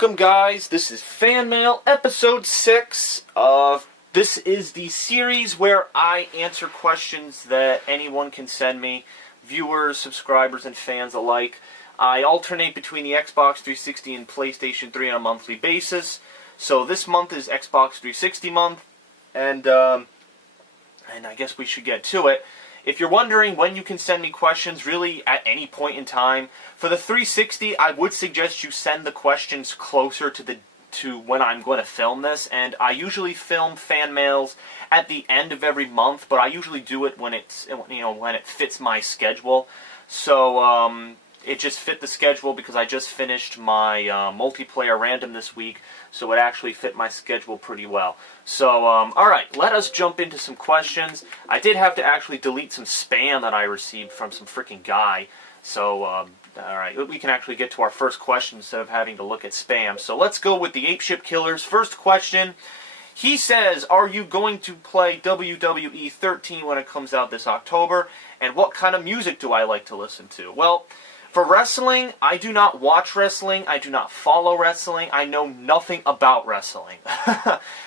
Welcome guys, this is Fan Mail episode 6 this is the series where I answer questions that anyone can send me, viewers, subscribers, and fans alike. I alternate between the Xbox 360 and PlayStation 3 on a monthly basis. So this month is Xbox 360 month, and I guess we should get to it. If you're wondering when you can send me questions, really at any point in time, for the 360, I would suggest you send the questions closer to when I'm going to film this. And I usually film fan mails at the end of every month, but I usually do it when when it fits my schedule. So it just fit the schedule because I just finished my multiplayer random this week, so it actually fit my schedule pretty well. So, alright, let us jump into some questions. I did have to actually delete some spam that I received from some freaking guy. So, alright, we can actually get to our first question instead of having to look at spam. So let's go with the Apeship Killer's first question. He says, are you going to play WWE 13 when it comes out this October? And what kind of music do I like to listen to? Well, for wrestling, I do not watch wrestling, I do not follow wrestling, I know nothing about wrestling.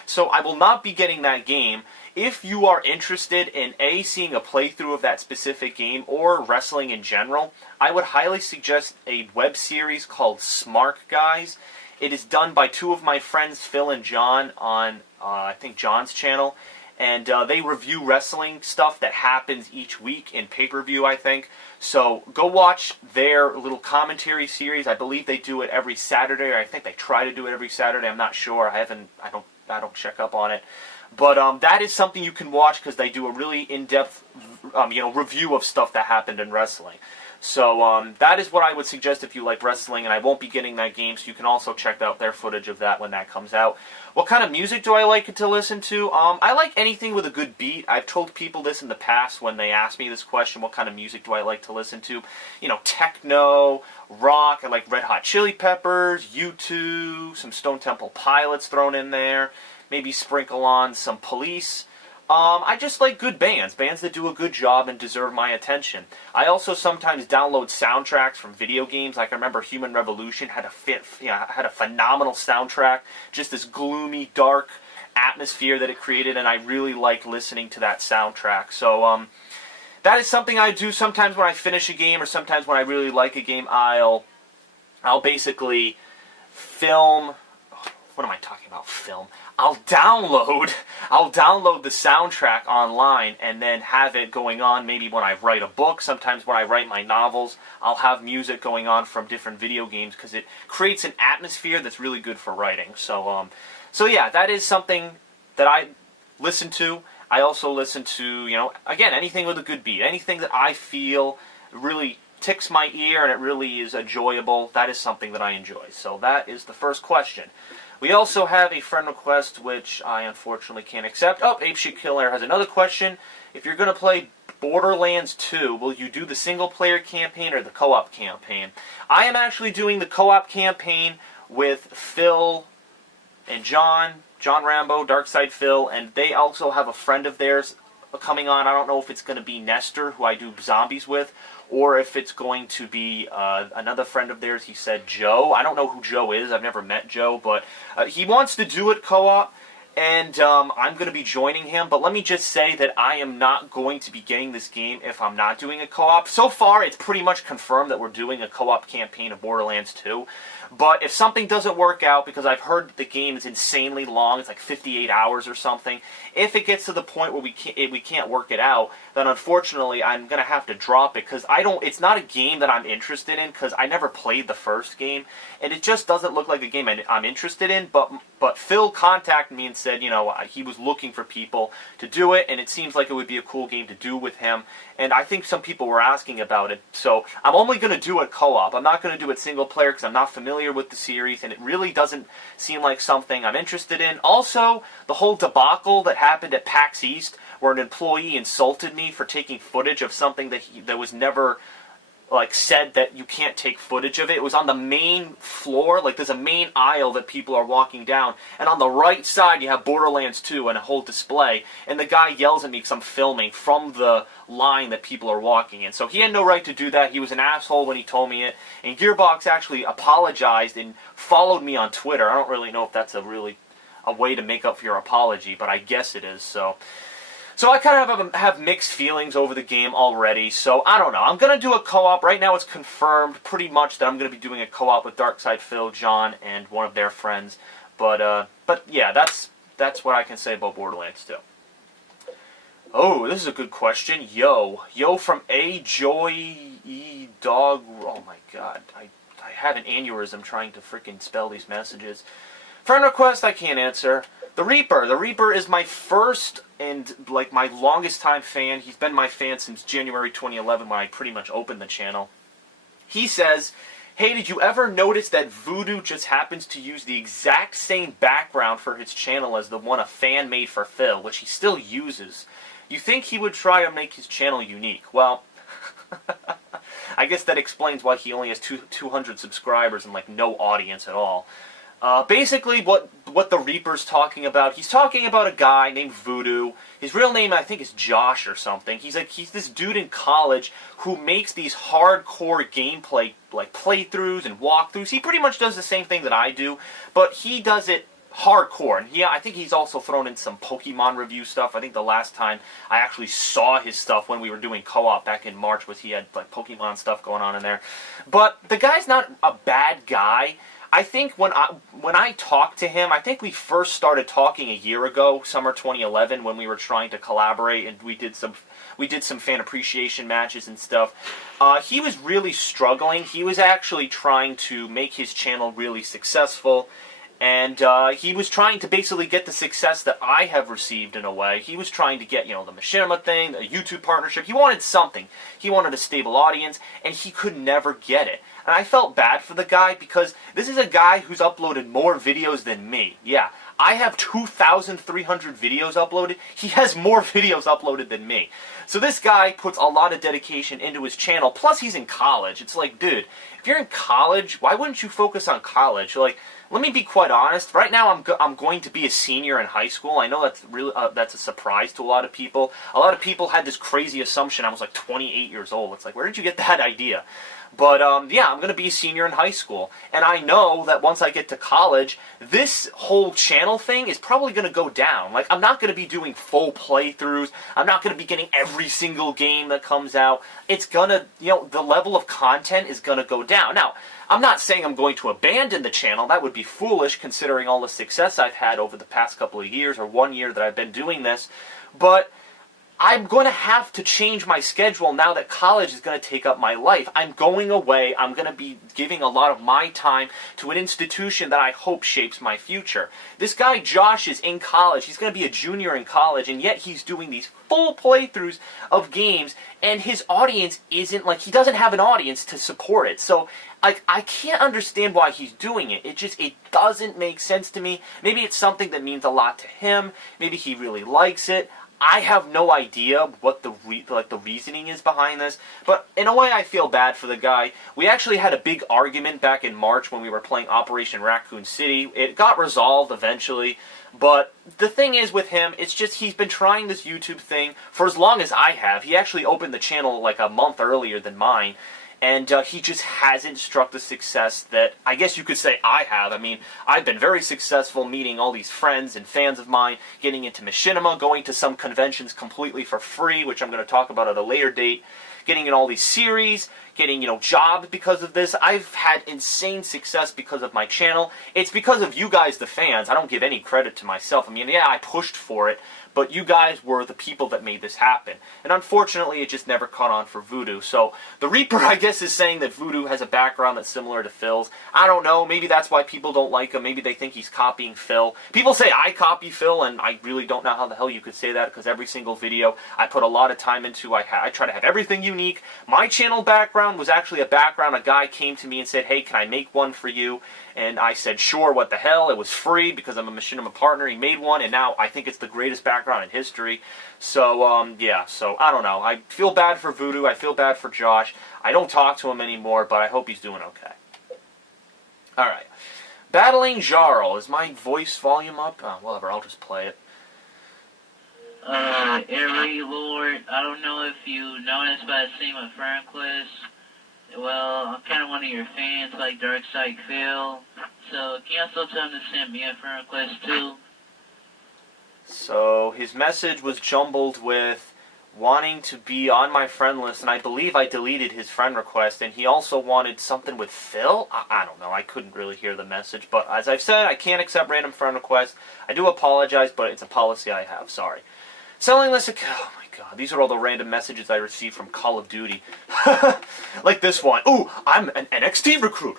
So I will not be getting that game. If you are interested in seeing a playthrough of that specific game, or wrestling in general, I would highly suggest a web series called Smart Guys. It is done by two of my friends, Phil and John, on, I think, John's channel. And they review wrestling stuff that happens each week in pay-per-view, I think. So go watch their little commentary series. I believe they do it every Saturday, or I think they try to do it every Saturday. I'm not sure. I don't check up on it. But that is something you can watch because they do a really in-depth, review of stuff that happened in wrestling. So that is what I would suggest if you like wrestling, and I won't be getting that game, so you can also check out their footage of that when that comes out. What kind of music do I like to listen to? I like anything with a good beat. I've told people this in the past when they ask me this question, what kind of music do I like to listen to? You know, techno, rock, I like Red Hot Chili Peppers, U2, some Stone Temple Pilots thrown in there, maybe sprinkle on some Police. I just like good bands that do a good job and deserve my attention. I also sometimes download soundtracks from video games. Like I remember Human Revolution had a phenomenal soundtrack, just this gloomy, dark atmosphere that it created, and I really like listening to that soundtrack. So that is something I do sometimes when I finish a game, or sometimes when I really like a game. I'll basically film. What am I talking about? Film. I'll download the soundtrack online and then have it going on maybe when I write a book. Sometimes when I write my novels, I'll have music going on from different video games because it creates an atmosphere that's really good for writing. So yeah, that is something that I listen to. I also listen to, again, anything with a good beat. Anything that I feel really ticks my ear and it really is enjoyable. That is something that I enjoy. So that is the first question. We also have a friend request, which I unfortunately can't accept. Oh, Apeship Killer has another question. If you're going to play Borderlands 2, will you do the single-player campaign or the co-op campaign? I am actually doing the co-op campaign with Phil and John Rambo, Darkside Phil, and they also have a friend of theirs coming on. I don't know if it's going to be Nestor, who I do zombies with, or if it's going to be another friend of theirs. He said Joe. I don't know who Joe is. I've never met Joe, but he wants to do it co-op, and I'm going to be joining him. But let me just say that I am not going to be getting this game if I'm not doing a co-op. So far, it's pretty much confirmed that we're doing a co-op campaign of Borderlands 2. But if something doesn't work out, because I've heard that the game is insanely long, it's like 58 hours or something, if it gets to the point where we can't work it out, then unfortunately I'm going to have to drop it, because it's not a game that I'm interested in, because I never played the first game, and it just doesn't look like a game I'm interested in. But Phil contacted me and said, he was looking for people to do it, and it seems like it would be a cool game to do with him, and I think some people were asking about it. So I'm only going to do it co-op. I'm not going to do it single player because I'm not familiar with the series, and it really doesn't seem like something I'm interested in. Also, the whole debacle that happened at PAX East, where an employee insulted me for taking footage of something that was never like said that you can't take footage of it. It was on the main floor, like there's a main aisle that people are walking down, and on the right side you have Borderlands 2 and a whole display, and the guy yells at me because I'm filming from the line that people are walking in. So he had no right to do that. He was an asshole when he told me it, and Gearbox actually apologized and followed me on Twitter. I don't really know if that's a way to make up for your apology, but I guess it is. So I kind of have mixed feelings over the game already, so I don't know. I'm going to do a co-op. Right now it's confirmed pretty much that I'm going to be doing a co-op with Darkside Phil, John, and one of their friends. But yeah, that's what I can say about Borderlands 2. Oh, this is a good question. Yo from Pdog. Oh my god, I have an aneurysm trying to freaking spell these messages. Friend request, I can't answer. The Reaper is my first and like my longest time fan. He's been my fan since January 2011 when I pretty much opened the channel. He says, hey, did you ever notice that Voodoo just happens to use the exact same background for his channel as the one a fan made for Phil, which he still uses? You think he would try to make his channel unique? Well, I guess that explains why he only has 200 subscribers and like no audience at all. Basically, what the Reaper's talking about, he's talking about a guy named Voodoo. His real name, I think, is Josh or something. He's this dude in college who makes these hardcore gameplay, like playthroughs and walkthroughs. He pretty much does the same thing that I do, but he does it hardcore. And yeah, I think he's also thrown in some Pokemon review stuff. I think the last time I actually saw his stuff when we were doing co-op back in March was he had like Pokemon stuff going on in there. But the guy's not a bad guy. I think when I talked to him, I think we first started talking a year ago, summer 2011, when we were trying to collaborate, and we did some fan appreciation matches and stuff. He was really struggling. He was actually trying to make his channel really successful, and he was trying to basically get the success that I have received in a way. He was trying to get, the Machinima thing, the YouTube partnership. He wanted something. He wanted a stable audience, and he could never get it. And I felt bad for the guy because this is a guy who's uploaded more videos than me. Yeah, I have 2,300 videos uploaded. He has more videos uploaded than me. So this guy puts a lot of dedication into his channel. Plus, he's in college. It's like, dude, if you're in college, why wouldn't you focus on college? Like, let me be quite honest. Right now, I'm going to be a senior in high school. I know that's really that's a surprise to a lot of people. A lot of people had this crazy assumption I was like 28 years old. It's like, where did you get that idea? But, yeah, I'm going to be a senior in high school. And I know that once I get to college, this whole channel thing is probably going to go down. Like, I'm not going to be doing full playthroughs. I'm not going to be getting every single game that comes out. It's going to, the level of content is going to go down. Now, I'm not saying I'm going to abandon the channel. That would be foolish considering all the success I've had over the past couple of years or 1 year that I've been doing this. But I'm going to have to change my schedule now that college is going to take up my life. I'm going away. I'm going to be giving a lot of my time to an institution that I hope shapes my future. This guy, Josh, is in college. He's going to be a junior in college, and yet he's doing these full playthroughs of games, and his audience isn't, like, he doesn't have an audience to support it. So, like, I can't understand why he's doing it. It doesn't make sense to me. Maybe it's something that means a lot to him. Maybe he really likes it. I have no idea what the reasoning is behind this, but in a way I feel bad for the guy. We actually had a big argument back in March when we were playing Operation Raccoon City. It got resolved eventually, but the thing is with him, it's just he's been trying this YouTube thing for as long as I have. He actually opened the channel like a month earlier than mine. And he just hasn't struck the success that I guess you could say I have. I mean, I've been very successful meeting all these friends and fans of mine, getting into Machinima, going to some conventions completely for free, which I'm going to talk about at a later date, getting in all these series, getting, jobs because of this. I've had insane success because of my channel. It's because of you guys, the fans. I don't give any credit to myself. I mean, yeah, I pushed for it, but you guys were the people that made this happen. And unfortunately, it just never caught on for Voodoo. So the Reaper, I guess, is saying that Voodoo has a background that's similar to Phil's. I don't know. Maybe that's why people don't like him. Maybe they think he's copying Phil. People say I copy Phil, and I really don't know how the hell you could say that, because every single video I put a lot of time into. I try to have everything unique. My channel background was actually a background. A guy came to me and said, hey, can I make one for you? And I said, sure, what the hell? It was free because I'm a Machinima partner. He made one, and now I think it's the greatest background in history. So, yeah, so I don't know. I feel bad for Voodoo. I feel bad for Josh. I don't talk to him anymore, but I hope he's doing okay. Alright. Battling Jarl. Is my voice volume up? Oh, whatever, I'll just play it. TheAireaidLord, I don't know if you noticed, but I see my friend list. Well, I'm kind of one of your fans, like Lightside Kyle. So, can you also tell him to send me a friend request, too? So, his message was jumbled with wanting to be on my friend list, and I believe I deleted his friend request, and he also wanted something with Phil? I don't know, I couldn't really hear the message, but as I've said, I can't accept random friend requests. I do apologize, but it's a policy I have, sorry. Selling this account, oh my god, these are all the random messages I receive from Call of Duty. Like this one. Ooh, I'm an NXT recruit.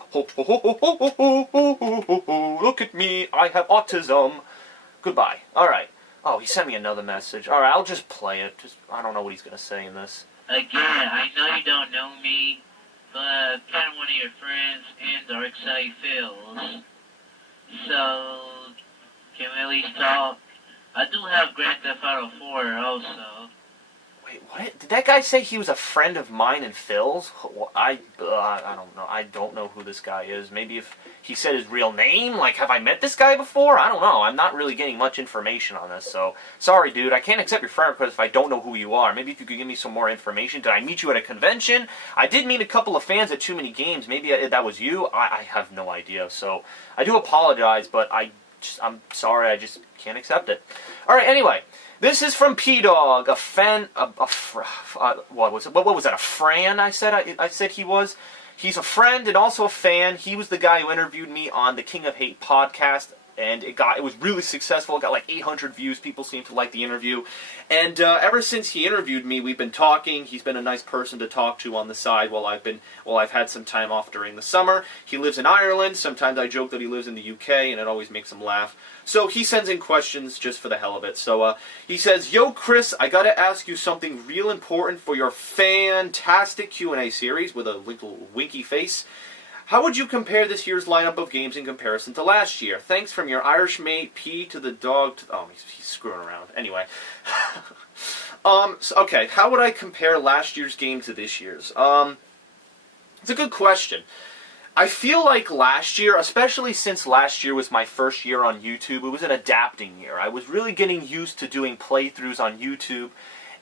Look at me, I have autism. Goodbye. Alright. Oh, he sent me another message. Alright, I'll just play it. I don't know what he's going to say in this. Again, I know you don't know me, but I'm kind of one of your friends and Lightside Kyle. So, can we at least talk? I do have Grand Theft Auto 4 also. Wait, what? Did that guy say he was a friend of mine and Phil's? I don't know. I don't know who this guy is. Maybe if he said his real name? Like, have I met this guy before? I don't know. I'm not really getting much information on this, so... Sorry, dude. I can't accept your friend request if I don't know who you are. Maybe if you could give me some more information. Did I meet you at a convention? I did meet a couple of fans at Too Many Games. Maybe that was you? I have no idea, so... I do apologize, but I'm sorry, I just can't accept it. Alright, anyway. This is from Pdog, a fan, what was it? What was that? A Fran? I said he was. He's a friend and also a fan. He was the guy who interviewed me on the King of Hate podcast, and it was really successful. It got like 800 views. People seemed to like the interview, and ever since he interviewed me, we've been talking. He's been a nice person to talk to on the side while I've had some time off during the summer. He lives in Ireland. Sometimes I joke that he lives in the UK, and it always makes him laugh. So he sends in questions just for the hell of it. So he says, "Yo, Chris, I gotta ask you something real important for your fantastic Q&A series," with a little winky face. "How would you compare this year's lineup of games in comparison to last year? Thanks from your Irish mate, P to the dog to..." Oh, he's screwing around. Anyway. So, okay, how would I compare last year's game to this year's? It's a good question. I feel like last year, especially since last year was my first year on YouTube, it was an adapting year. I was really getting used to doing playthroughs on YouTube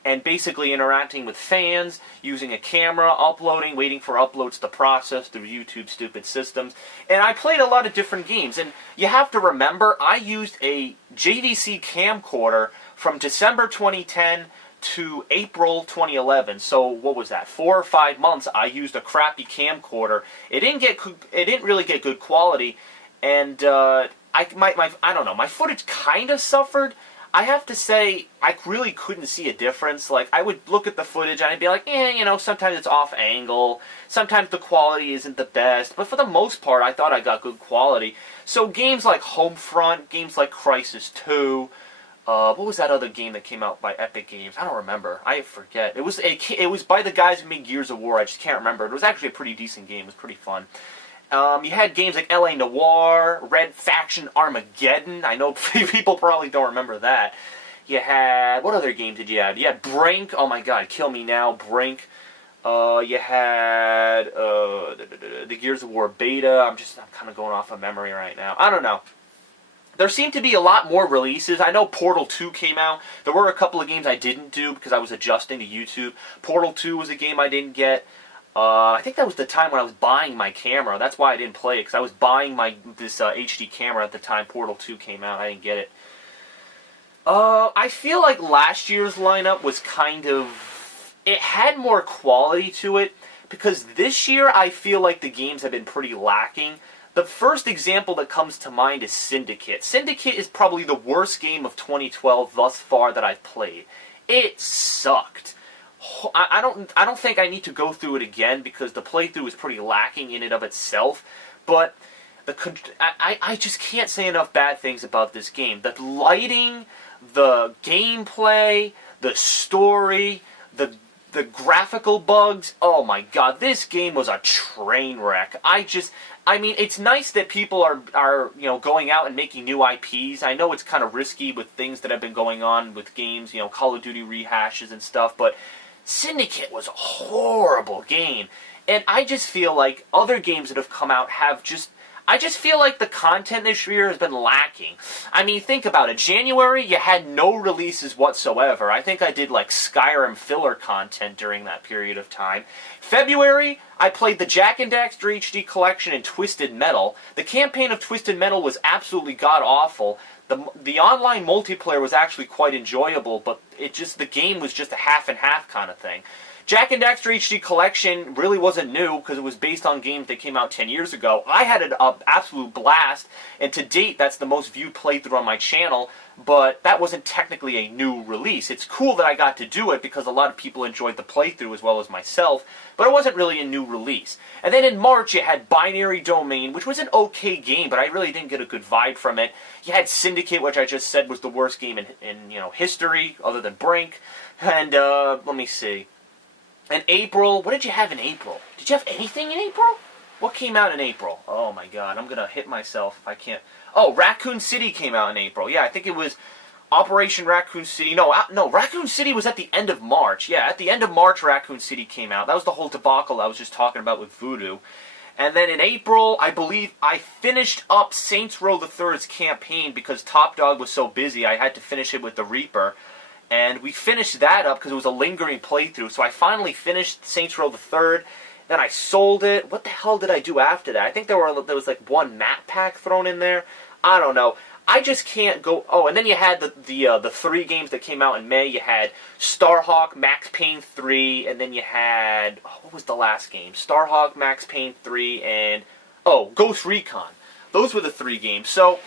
and basically interacting with fans, using a camera, uploading, waiting for uploads to process through YouTube's stupid systems. And I played a lot of different games. And you have to remember, I used a JVC camcorder from December 2010 to April 2011. So what was that? 4 or 5 months I used a crappy camcorder. It didn't really get good quality, and I don't know, my footage kind of suffered. I have to say, I really couldn't see a difference. Like, I would look at the footage and I'd be like, you know, sometimes it's off angle, sometimes the quality isn't the best, but for the most part, I thought I got good quality. So games like Homefront, games like Crysis 2, what was that other game that came out by Epic Games? I don't remember. I forget. It was by the guys who made Gears of War. I just can't remember. It was actually a pretty decent game. It was pretty fun. You had games like LA Noire, Red Faction Armageddon. I know people probably don't remember that. You had... What other games did you have? You had Brink. Oh my god, Kill Me Now, Brink. You had the Gears of War beta. I'm kind of going off of memory right now. I don't know. There seemed to be a lot more releases. I know Portal 2 came out. There were a couple of games I didn't do because I was adjusting to YouTube. Portal 2 was a game I didn't get. I think that was the time when I was buying my camera. That's why I didn't play it, because I was buying this HD camera at the time Portal 2 came out. I didn't get it. I feel like last year's lineup was kind of... It had more quality to it, because this year I feel like the games have been pretty lacking. The first example that comes to mind is Syndicate. Syndicate is probably the worst game of 2012 thus far that I've played. It sucked. I don't think I need to go through it again because the playthrough is pretty lacking in and of itself. But I just can't say enough bad things about this game. The lighting, the gameplay, the story, the the graphical bugs, oh my god, this game was a train wreck. I mean, it's nice that people are going out and making new IPs. I know it's kind of risky with things that have been going on with games, Call of Duty rehashes and stuff, but Syndicate was a horrible game. And I just feel like other games that have come out have I just feel like the content this year has been lacking. I mean, think about it. January, you had no releases whatsoever. I think I did like Skyrim filler content during that period of time. February, I played the Jak and Daxter HD Collection and Twisted Metal. The campaign of Twisted Metal was absolutely god-awful. The online multiplayer was actually quite enjoyable, but the game was just a half and half kind of thing. Jak and Daxter HD Collection really wasn't new because it was based on games that came out 10 years ago. I had an absolute blast, and to date, that's the most viewed playthrough on my channel, but that wasn't technically a new release. It's cool that I got to do it because a lot of people enjoyed the playthrough as well as myself, but it wasn't really a new release. And then in March, you had Binary Domain, which was an okay game, but I really didn't get a good vibe from it. You had Syndicate, which I just said was the worst game in history, other than Brink. And, let me see. In April, what did you have in April? Did you have anything in April? What came out in April? Oh my god, I'm gonna hit myself if I can't. Oh, Raccoon City came out in April. Yeah, I think it was Operation Raccoon City. No, Raccoon City was at the end of March. Yeah, at the end of March, Raccoon City came out. That was the whole debacle I was just talking about with Voodoo. And then in April, I believe I finished up Saints Row the Third's campaign because Pdog was so busy. I had to finish it with the Reaper. And we finished that up because it was a lingering playthrough. So I finally finished Saints Row the Third. Then I sold it. What the hell did I do after that? I think there was like one map pack thrown in there. I don't know. I just can't go. Oh, and then you had the 3 games that came out in May. You had Starhawk, Max Payne 3, and then you had what was the last game? Starhawk, Max Payne 3, and Ghost Recon. Those were the 3 games. So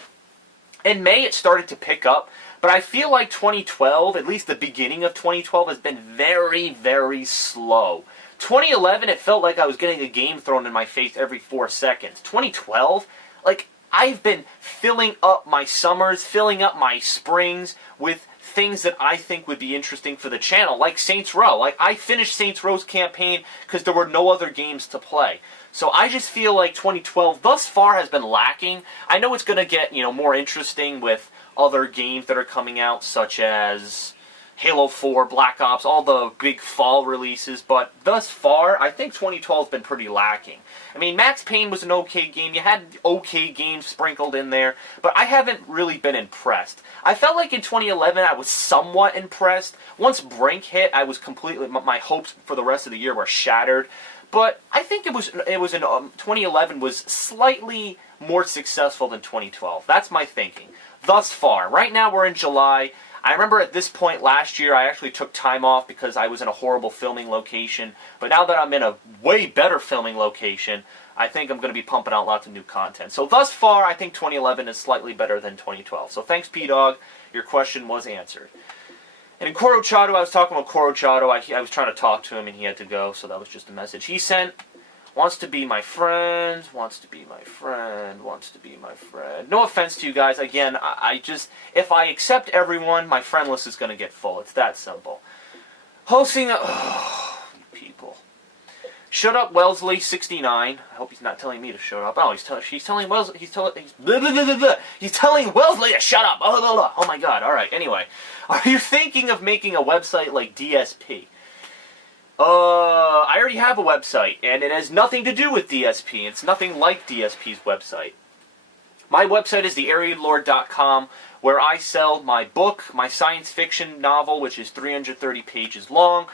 in May it started to pick up. But I feel like 2012, at least the beginning of 2012, has been very, very slow. 2011, it felt like I was getting a game thrown in my face every 4 seconds. 2012, like, I've been filling up my summers, filling up my springs with things that I think would be interesting for the channel, like Saints Row. Like, I finished Saints Row's campaign because there were no other games to play. So I just feel like 2012 thus far has been lacking. I know it's going to get, more interesting with other games that are coming out, such as Halo 4, Black Ops, all the big fall releases, but thus far, I think 2012 has been pretty lacking. I mean, Max Payne was an okay game. You had okay games sprinkled in there, but I haven't really been impressed. I felt like in 2011, I was somewhat impressed. Once Brink hit, I was completely, my hopes for the rest of the year were shattered. But I think it was in 2011 was slightly more successful than 2012. That's my thinking. Thus far. Right now we're in July. I remember at this point last year I actually took time off because I was in a horrible filming location. But now that I'm in a way better filming location, I think I'm going to be pumping out lots of new content. So thus far, I think 2011 is slightly better than 2012. So thanks, Pdog. Your question was answered. And in Corochado, I was talking about Corochado. I was trying to talk to him and he had to go, so that was just a message he sent. Wants to be my friend, wants to be my friend, wants to be my friend. No offense to you guys. Again, if I accept everyone, my friend list is going to get full. It's that simple. Hosting you people. Shut up, Wellesley69. I hope he's not telling me to shut up. Oh, he's telling Wellesley to shut up. Oh my god. All right. Anyway, are you thinking of making a website like DSP? I already have a website, and it has nothing to do with DSP. It's nothing like DSP's website. My website is TheAireaidLord.com, where I sell my book, my science fiction novel, which is 330 pages long.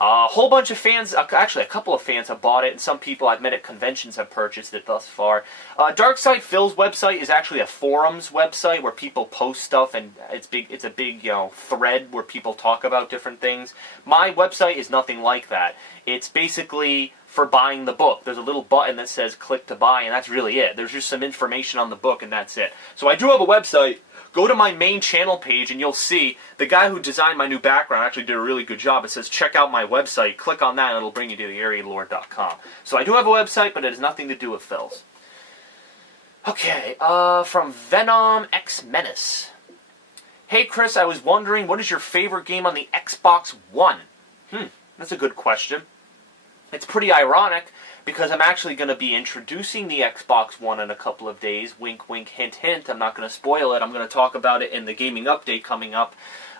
A whole bunch of fans, actually a couple of fans have bought it, and some people I've met at conventions have purchased it thus far. Darkside Phil's website is actually a forums website where people post stuff, and it's a big thread where people talk about different things. My website is nothing like that. It's basically for buying the book. There's a little button that says click to buy, and that's really it. There's just some information on the book, and that's it. So I do have a website. Go to my main channel page and you'll see the guy who designed my new background actually did a really good job. It says check out my website. Click on that and it'll bring you to TheAireaidLord.com. So I do have a website, but it has nothing to do with Phil's. Okay, from Venomous Menace. Hey Chris, I was wondering, what is your favorite game on the Xbox One? That's a good question. It's pretty ironic because I'm actually going to be introducing the Xbox One in a couple of days. Wink, wink, hint, hint. I'm not going to spoil it. I'm going to talk about it in the gaming update coming up.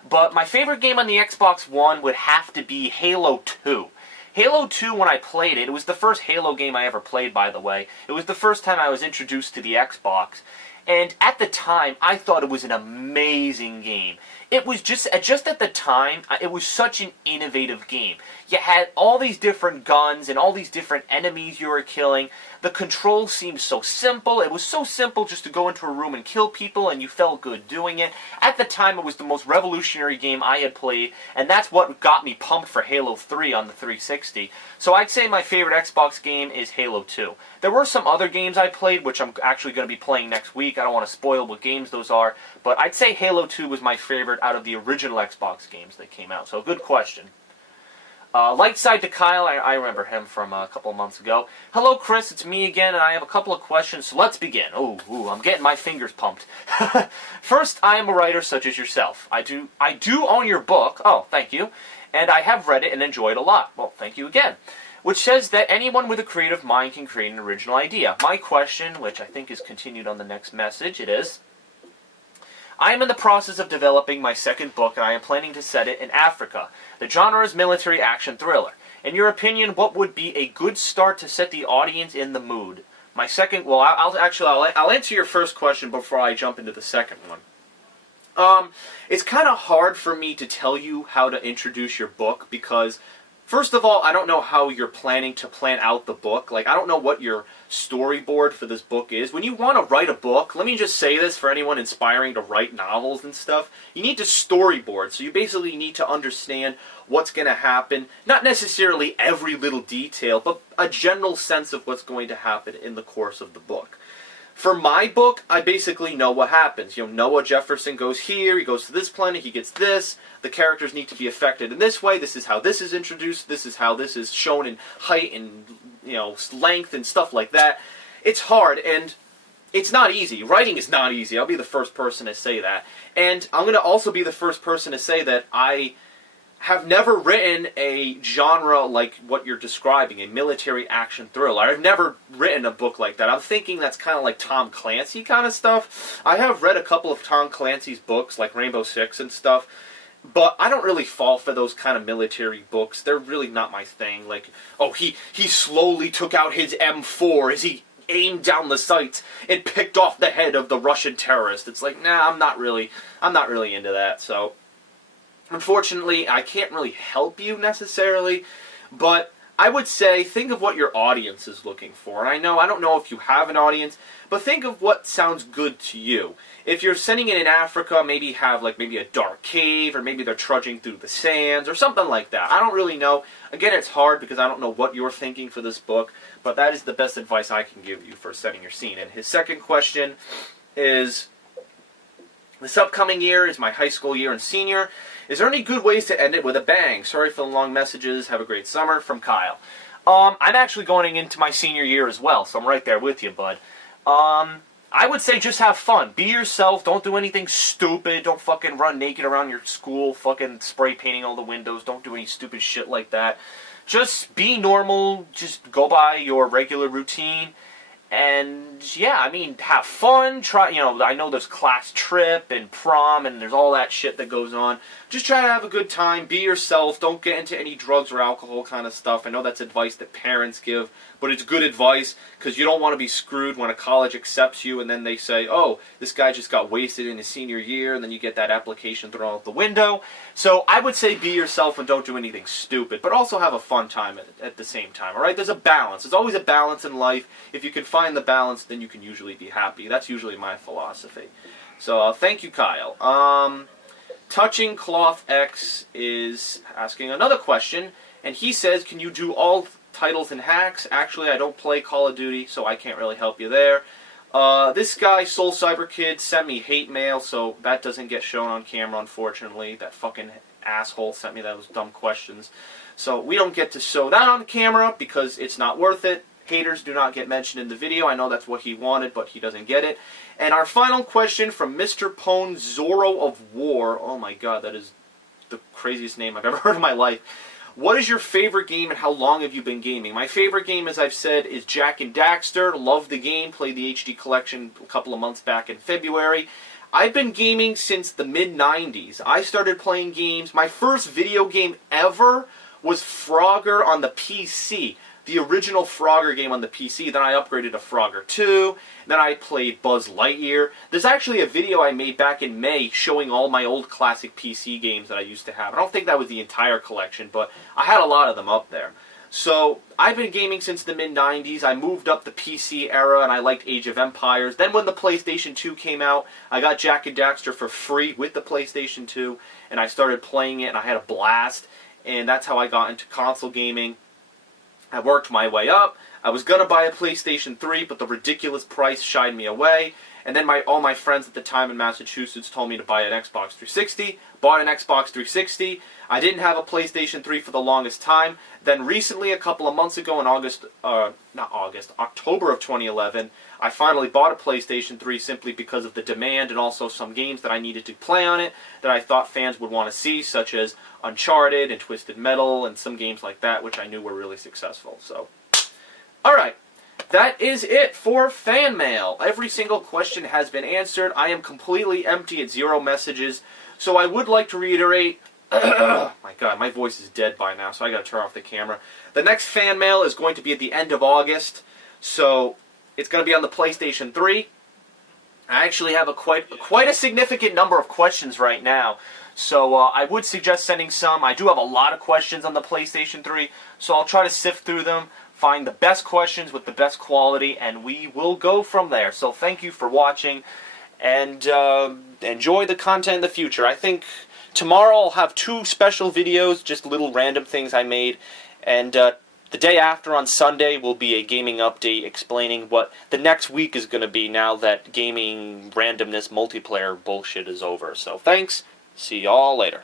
But my favorite game on the Xbox One would have to be Halo 2. Halo 2, when I played it, it was the first Halo game I ever played, by the way. It was the first time I was introduced to the Xbox. And at the time, I thought it was an amazing game. It was just at the time, it was such an innovative game. You had all these different guns and all these different enemies you were killing. The controls seemed so simple. It was so simple just to go into a room and kill people, and you felt good doing it. At the time, it was the most revolutionary game I had played, and that's what got me pumped for Halo 3 on the 360. So I'd say my favorite Xbox game is Halo 2. There were some other games I played, which I'm actually going to be playing next week. I don't want to spoil what games those are, but I'd say Halo 2 was my favorite out of the original Xbox games that came out. So good question. Lightside Kyle, I remember him from a couple of months ago. Hello, Chris, it's me again, and I have a couple of questions, so let's begin. Ooh, I'm getting my fingers pumped. First, I am a writer such as yourself. I do own your book. Oh, thank you. And I have read it and enjoyed it a lot. Well, thank you again. Which says that anyone with a creative mind can create an original idea. My question, which I think is continued on the next message, it is, I am in the process of developing my second book, and I am planning to set it in Africa. The genre is military action thriller. In your opinion, what would be a good start to set the audience in the mood? My second, well, I'll answer your first question before I jump into the second one. It's kind of hard for me to tell you how to introduce your book because, first of all, I don't know how you're planning to plan out the book. Like, I don't know what your storyboard for this book is. When you want to write a book, let me just say this for anyone inspiring to write novels and stuff, you need to storyboard. So you basically need to understand what's going to happen. Not necessarily every little detail, but a general sense of what's going to happen in the course of the book. For my book, I basically know what happens. You know, Noah Jefferson goes here, he goes to this planet, he gets this, the characters need to be affected in this way, this is how this is introduced, this is how this is shown in height and, you know, length and stuff like that. It's hard, and it's not easy. Writing is not easy. I'll be the first person to say that. And I'm going to also be the first person to say that I have never written a genre like what you're describing, a military action thriller. I've never written a book like that. I'm thinking that's kind of like Tom Clancy kind of stuff. I have read a couple of Tom Clancy's books, like Rainbow Six and stuff, but I don't really fall for those kind of military books. They're really not my thing. Like, oh, he slowly took out his M4 as he aimed down the sights and picked off the head of the Russian terrorist. It's like, nah, I'm not really into that, so unfortunately, I can't really help you necessarily, but I would say think of what your audience is looking for. And I don't know if you have an audience, but think of what sounds good to you. If you're setting it in Africa, maybe have maybe a dark cave, or maybe they're trudging through the sands, or something like that. I don't really know. Again, it's hard because I don't know what you're thinking for this book, but that is the best advice I can give you for setting your scene. And his second question is, this upcoming year is my high school year and senior. Is there any good ways to end it with a bang? Sorry for the long messages. Have a great summer. From Kyle. I'm actually going into my senior year as well, so I'm right there with you, bud. I would say just have fun. Be yourself. Don't do anything stupid. Don't fucking run naked around your school, fucking spray painting all the windows. Don't do any stupid shit like that. Just be normal. Just go by your regular routine. And, yeah, I mean, have fun. Try, I know there's class trip and prom and there's all that shit that goes on. Just try to have a good time. Be yourself. Don't get into any drugs or alcohol kind of stuff. I know that's advice that parents give, but it's good advice because you don't want to be screwed when a college accepts you and then they say, oh, this guy just got wasted in his senior year, and then you get that application thrown out the window. So I would say be yourself and don't do anything stupid, but also have a fun time at the same time, all right? There's a balance. There's always a balance in life. If you can find the balance, then you can usually be happy. That's usually my philosophy. So thank you, Kyle. Touching Cloth X is asking another question, and he says, can you do all titles and hacks? Actually, I don't play Call of Duty, so I can't really help you there. This guy, Soul Cyber Kid, sent me hate mail, so that doesn't get shown on camera, unfortunately. That fucking asshole sent me those dumb questions. So we don't get to show that on camera because it's not worth it. Haters do not get mentioned in the video. I know that's what he wanted, but he doesn't get it. And our final question from Mr. Pone, Zorro of War. Oh my god, that is the craziest name I've ever heard in my life. What is your favorite game and how long have you been gaming? My favorite game, as I've said, is Jak and Daxter. Love the game. Played the HD collection a couple of months back in February. I've been gaming since the mid-90s. I started playing games. My first video game ever was Frogger on the PC. The original Frogger game on the PC. Then I upgraded to Frogger 2. Then I played Buzz Lightyear. There's actually a video I made back in May showing all my old classic PC games that I used to have. I don't think that was the entire collection, but I had a lot of them up there. So, I've been gaming since the mid-90s. I moved up the PC era, and I liked Age of Empires. Then when the PlayStation 2 came out, I got Jak and Daxter for free with the PlayStation 2, and I started playing it, and I had a blast. And that's how I got into console gaming. I worked my way up. I was going to buy a PlayStation 3, but the ridiculous price shied me away. And then all my friends at the time in Massachusetts told me to buy an Xbox 360. Bought an Xbox 360. I didn't have a PlayStation 3 for the longest time. Then recently, a couple of months ago in October of 2011, I finally bought a PlayStation 3 simply because of the demand and also some games that I needed to play on it that I thought fans would want to see, such as Uncharted and Twisted Metal and some games like that, which I knew were really successful. So, alright. That is it for fan mail. Every single question has been answered. I am completely empty at 0 messages. So I would like to reiterate... my God, my voice is dead by now, so I gotta turn off the camera. The next fan mail is going to be at the end of August. So it's going to be on the PlayStation 3. I actually have quite a significant number of questions right now. So I would suggest sending some. I do have a lot of questions on the PlayStation 3. So I'll try to sift through them, find the best questions with the best quality, and we will go from there. So thank you for watching, and enjoy the content in the future. I think tomorrow I'll have 2 special videos, just little random things I made, and the day after, on Sunday, will be a gaming update explaining what the next week is going to be now that gaming randomness multiplayer bullshit is over. So thanks, see y'all later.